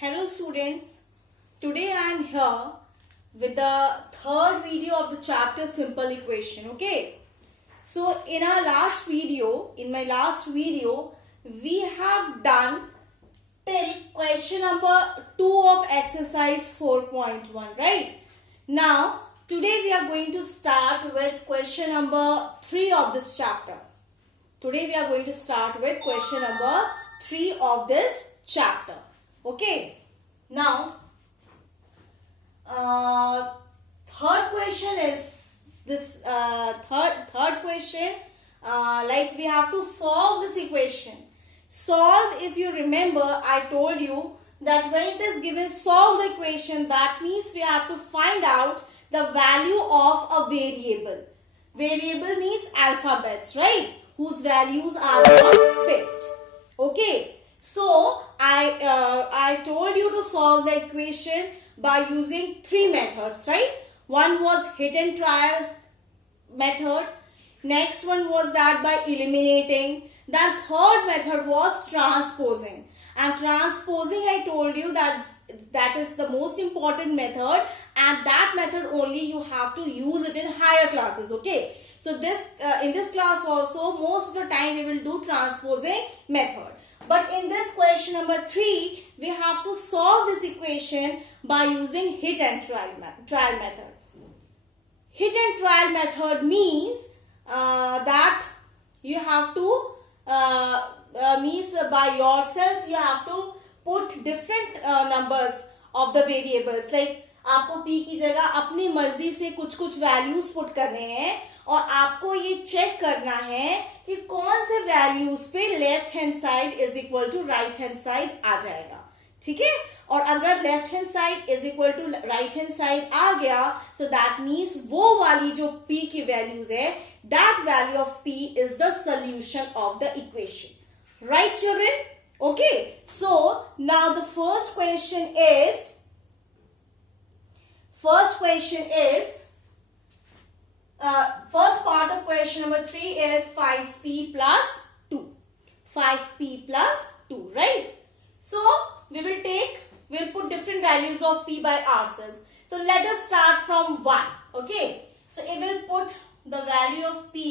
Hello students, today I am here with the third video of the chapter Simple Equation. Okay, so in my last video, we have done till question number 2 of exercise 4.1, right? Now, today we are going to start with question number 3 of this chapter. Today we are going to start with question number 3 of this chapter. Okay, now third question is this third question, like we have to solve this equation. Solve, if you remember, I told you that when it is given solve the equation, that means we have to find out the value of a variable. Variable means alphabets, right? Whose values are not fixed. Okay. So, I told you to solve the equation by using 3 methods, right? One was hit and trial method. Next one was that by eliminating. Then third method was transposing. And transposing, I told you that is the most important method, and that method only you have to use it in higher classes, okay? So, this in this class also, most of the time we will do transposing method. But in this question number 3, we have to solve this equation by using hit and trial method. Hit and trial method means that you have to, means by yourself you have to put different numbers of the variables. Like आपको p की जगह अपनी मर्जी से कुछ values put करने हैं और आपको ये चेक करना है कि कौन से वैल्यूज पे left hand side is equal to right hand side आ जाएगा. ठीक है, और अगर left hand side is equal to right hand side आ गया तो दैट मीन्स वो वाली जो p की वैल्यूज है, that value of p is the solution of the equation. Right children? Okay, so now the first question is first part of question number 3 is 5p plus 2. 5p plus 2, right? So, we'll put different values of p by ourselves. So, let us start from 1, okay? So, it will put the value of p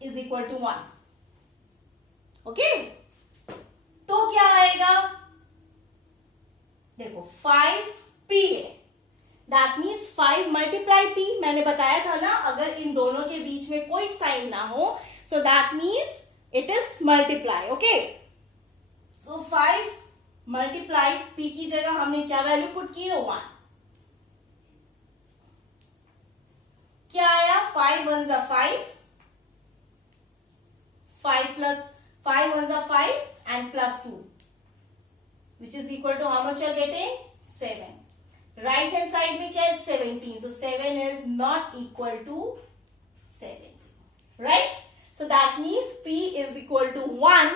is equal to 1. Okay? तो क्या आएगा? देखो 5p है. That means 5 multiply p. मैंने बताया था ना, अगर इन दोनों के बीच में कोई साइन ना हो, so that means it is multiply. Okay? So 5 multiplied p की जगह हमने क्या वैल्यू पुट की है? 1. क्या आया? 5 1s are 5. 5 plus 5 1s are 5 and plus 2, which is equal to how much you are getting? 7. Right hand side में क्या है? 17. So 7 is not equal to 17. Right? So that means p is equal to 1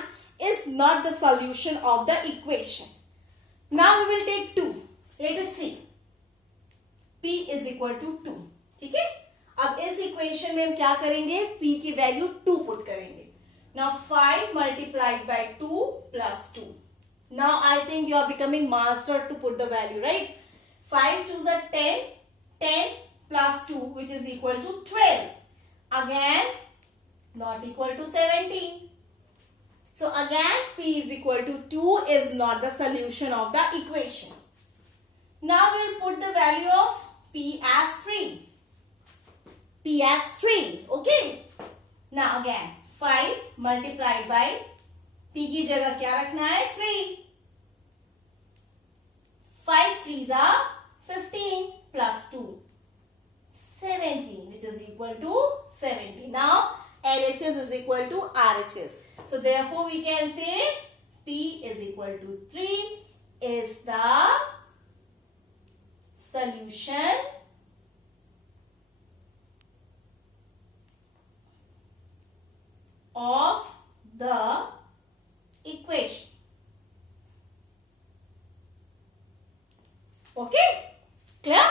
is not the solution of the equation. Now we will take 2. Let us see. p is equal to 2. ठीक है? अब इस equation में हम क्या करेंगे? p की value 2 put करेंगे. Now 5 multiplied by 2 plus 2. Now I think you are becoming master to put the value, right? 5 2s are 10. 10 plus 2, which is equal to 12. Again, not equal to 17. So again, p is equal to 2 is not the solution of the equation. Now we will put the value of p as 3. p as 3. Okay. Now again, 5 multiplied by p की जगह क्या रखना है? 3. 5 3s are 15 plus 2, 17, which is equal to 70. Now, LHS is equal to RHS. So, therefore, we can say P is equal to 3 is the solution of the equation. Okay? Clear?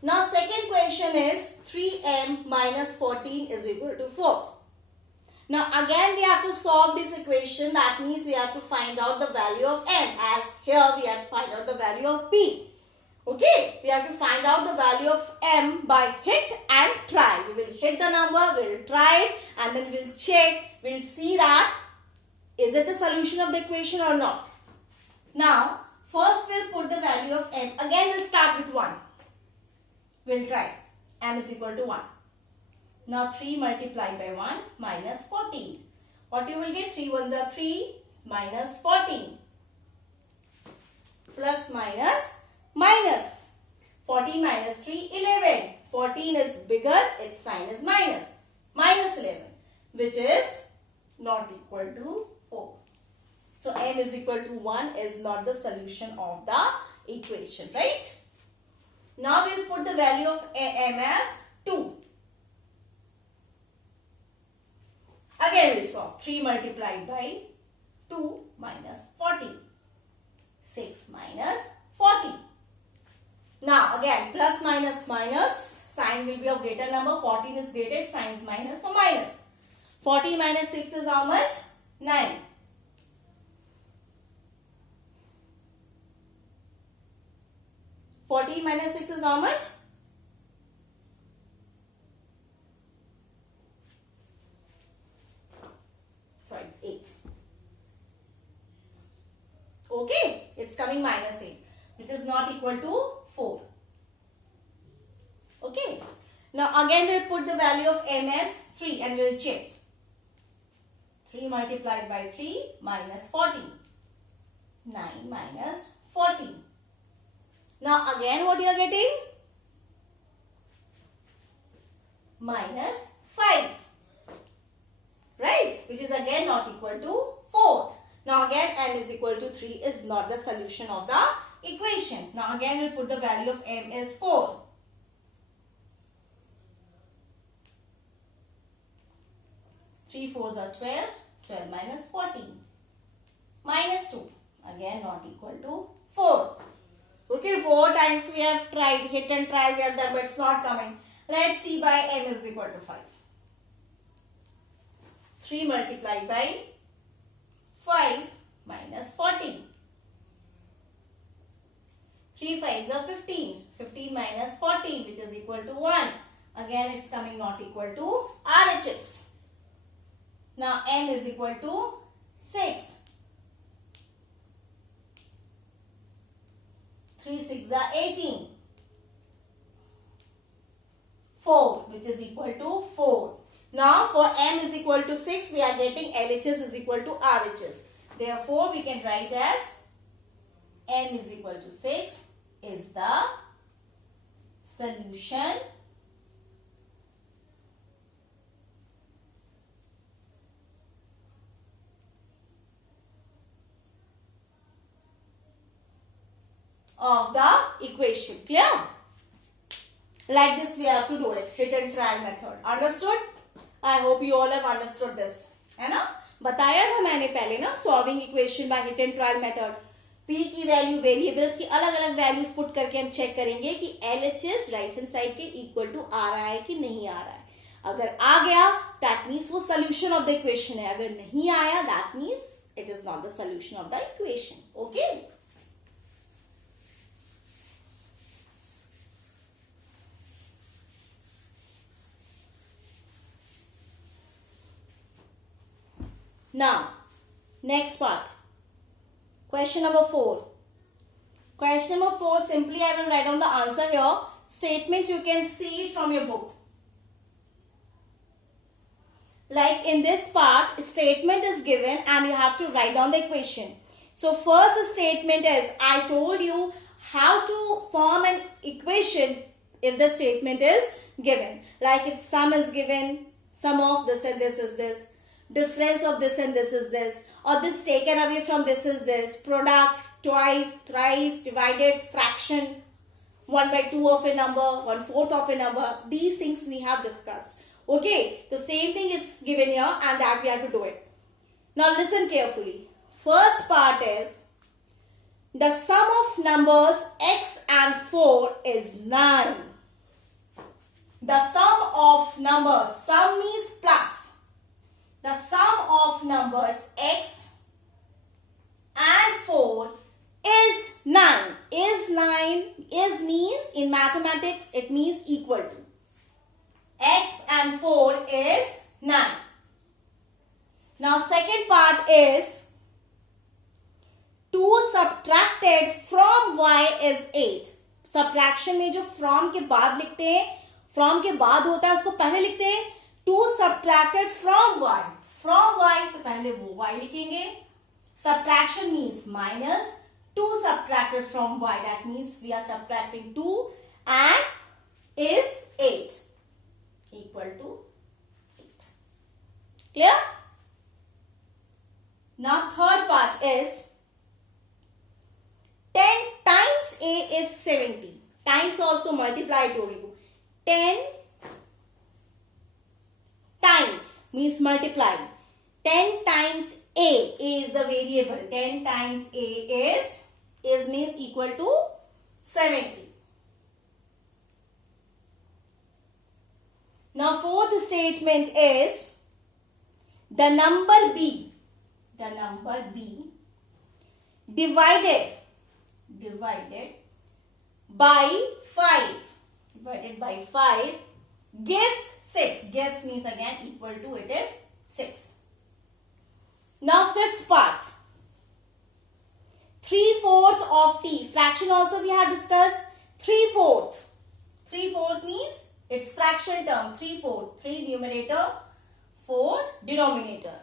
Now second question is 3m minus 14 is equal to 4. Now again we have to solve this equation. That means we have to find out the value of m, as here we have to find out the value of p. Okay, we have to find out the value of m by hit and try. We will hit the number, we will try it, and then we will check, we will see that is it the solution of the equation or not. Now first we will put the value of m. Again we will start with 1. We will try. M is equal to 1. Now 3 multiplied by 1 minus 14. What you will get? 3 ones are 3 minus 14. Plus minus minus. 14 minus 3, 11. 14 is bigger, its sign is minus. Minus 11, which is not equal to 4. So m is equal to 1 is not the solution of the equation, right? Now we will put the value of m as 2. Again we will solve. 3 multiplied by 2 minus 40. 6 minus 40. Now again plus minus minus, sign will be of greater number. 14 is greater, sign is minus, so minus. 14 minus 6 is how much? 9. Fourteen minus 6 is how much? Sorry, it's 8. Okay, it's coming minus 8, which is not equal to 4. Okay. Now again we'll put the value of m as 3 and we'll check. 3 multiplied by 3 minus 14. 9 minus 14. Now again what you are getting? Minus 5. Right? Which is again not equal to 4. Now again m is equal to 3 is not the solution of the equation. Now again we'll put the value of m as 4. 3 4s are 12. 12 minus 14. Minus 2. Again not equal to 4. Okay, 4 times we have tried, hit and try we have done, but it's not coming. Let's see by m is equal to 5. 3 multiplied by 5 minus 14. 3 5s are 15. 15 minus 14, which is equal to 1. Again it's coming not equal to RHS. Now m is equal to 6. 3 6 are 18. 4, which is equal to 4. Now for m is equal to 6, we are getting LHS is equal to RHS. Therefore, we can write as m is equal to 6 is the solution of the equation. Clear? Like this we have to do it. Hit and try method. Understood? I hope you all have understood this. है ना? बताया था मैंने पहले ना solving equation by hit and trial method. P की value variables की अलग अलग वैल्यूज पुट करके हम चेक करेंगे कि एलएचएस राइट हैंड साइड के इक्वल टू आ रहा है कि नहीं आ रहा है. अगर आ गया दैट मीन्स वो सोल्यूशन ऑफ द इक्वेशन है. अगर नहीं आया that means it is not the solution of the equation. Okay. Now, next part. Question number 4. Question number 4, simply I will write down the answer here. Statement you can see from your book. Like in this part, statement is given and you have to write down the equation. So first statement is, I told you how to form an equation if the statement is given. Like if sum is given, sum of this and this is this. Difference of this and this is this, or this taken away from this is this, product, twice, thrice, divided, fraction, 1 by 2 of a number, 1/4 of a number. These things we have discussed. Okay, the same thing is given here and that we have to do it. Now listen carefully. First part is, the sum of numbers x and 4 is 9. The sum of numbers, sum means plus. the sum of numbers x and 4 is 9. Is means in mathematics it means equal to. X and 4 is 9. Now second part is 2 subtracted from y is 8. Subtraction में जो from के बाद लिखते हैं, from के बाद होता है उसको पहले लिखते हैं. 2 subtracted from y. From y तो पहले वो y लिखेंगे. Subtraction means minus. 2 subtracted from y, that means we are subtracting 2 and is 8 equal to 8. Clear? Now third part is 10 times a is 70. Times also multiply to you. 10 times means multiply. 10 times a is the variable. 10 times a is means equal to 70. Now fourth statement is the number b divided by 5 gives 6. Gives means again equal to, it is 6. Now fifth part, 3/4 of t. Fraction also we have discussed. 3/4. 3/4 means it's fraction term. 3/4. 3 numerator, 4 denominator.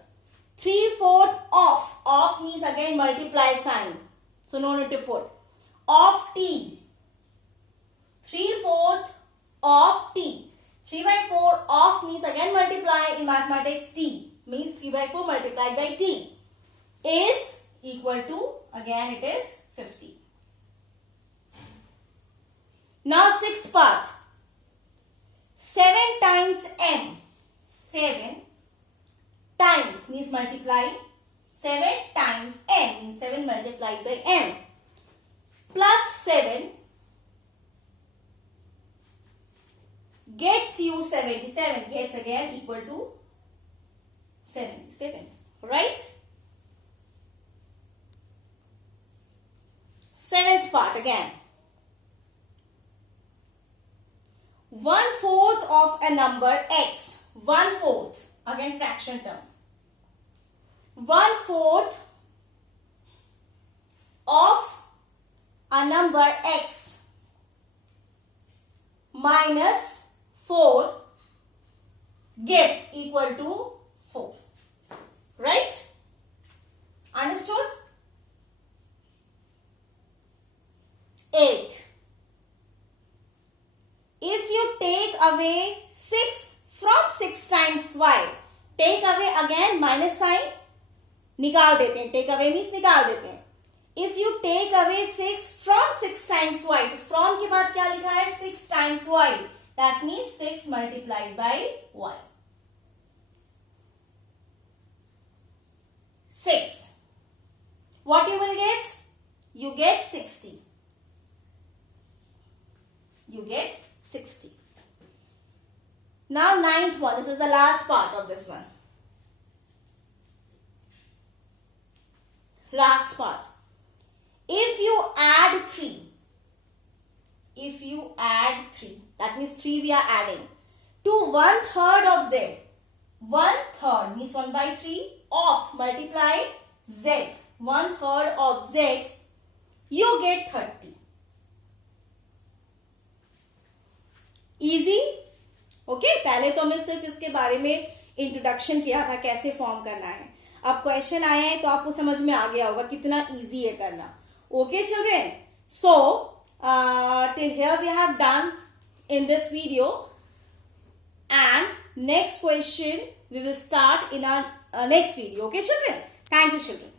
3/4 of. Of means again multiply sign. So no need to put. Of t. 3/4 of t. 3/4 of means again multiply in mathematics t. Means 3/4 multiplied by t is equal to, again it is 50. Now sixth part, 7 times m. 7 times means multiply. 7 times m means 7 multiplied by m plus 7 gets you 77. Gets again equal to 77. Right? Seventh part again. 1/4 of a number x. 1/4. Again fraction terms. 1/4 of a number x minus 4 gives equal to 4. Right? Understood? 8. If you take away 6 from 6 times y, take away again minus sign, निकाल देते हैं. Take away means निकाल देते हैं. If you take away 6 from 6 times y, तो from के बाद क्या लिखा है? 6 times y. That means 6 multiplied by y. 6. What you will get? You get 60. You get 60. Now ninth one. This is the last part of this one. Last part. If you add 3. If you add 3. That means 3 we are adding. To 1/3 of z. 1/3 means 1/3 of multiply z. 1/3 of z. You get 30. Easy? Okay पहले तो हमने सिर्फ इसके बारे में introduction किया था कैसे फॉर्म करना है. अब क्वेश्चन आए हैं तो आपको समझ में आ गया होगा कितना इजी है करना. Okay children, so till here we have done in this video, and next question we will start in our next video. Okay children, thank you children.